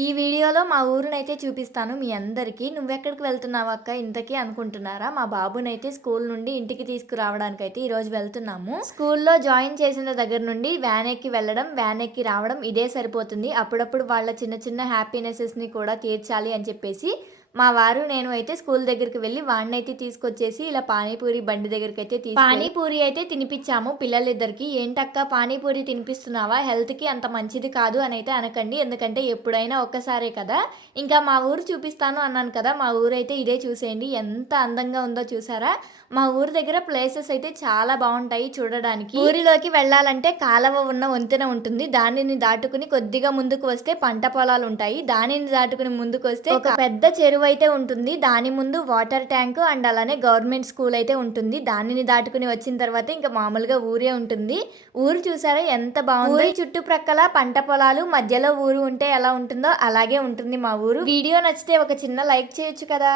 ఈ వీడియోలో మా ఊరునైతే చూపిస్తాను మీ అందరికీ. నువ్వెక్కడికి వెళ్తున్నావు అక్క ఇంతకీ అనుకుంటున్నారా? మా బాబునైతే స్కూల్ నుండి ఇంటికి తీసుకురావడానికైతే ఈరోజు వెళ్తున్నాము. స్కూల్లో జాయిన్ చేసిన దగ్గర నుండి వ్యాన్ ఎక్కి వెళ్ళడం, వ్యాన్ ఎక్కి రావడం ఇదే సరిపోతుంది. అప్పుడప్పుడు వాళ్ళ చిన్న చిన్న హ్యాపీనెసెస్ని కూడా తీర్చాలి అని చెప్పేసి మా వారు నేను అయితే స్కూల్ దగ్గరికి వెళ్ళి వాడినైతే తీసుకొచ్చేసి ఇలా పానీపూరి బండి దగ్గరికి అయితే పానీపూరి అయితే తినిపించాము పిల్లలిద్దరికి. ఏంటక్క పానీపూరి తినిపిస్తున్నావా, హెల్త్కి అంత మంచిది కాదు అని అయితే అనకండి, ఎందుకంటే ఎప్పుడైనా ఒక్కసారే కదా. ఇంకా మా ఊరు చూపిస్తాను అన్నాను కదా, మా ఊరు అయితే ఇదే చూసేయండి, ఎంత అందంగా ఉందో చూసారా. మా ఊరు దగ్గర ప్లేసెస్ అయితే చాలా బాగుంటాయి చూడడానికి. ఊరిలోకి వెళ్ళాలంటే కాలవ ఉన్న వంతెన ఉంటుంది, దానిని దాటుకుని కొద్దిగా ముందుకు వస్తే పంట పొలాలు ఉంటాయి, దానిని దాటుకుని ముందుకు వస్తే ఒక పెద్ద చెరువు అయితే ఉంటుంది, దాని ముందు వాటర్ ట్యాంక్ అండ్ అలానే గవర్నమెంట్ స్కూల్ అయితే ఉంటుంది. దానిని దాటుకుని వచ్చిన తర్వాత ఇంకా మామూలుగా ఊరే ఉంటుంది. ఊరు చూసారా ఎంత బాగుంది. ఊరి చుట్టుప్రక్కల పంట పొలాలు, మధ్యలో ఊరు ఉంటే ఎలా ఉంటుందో అలాగే ఉంటుంది మా ఊరు. వీడియో నచ్చితే ఒక చిన్న లైక్ చేయొచ్చు కదా.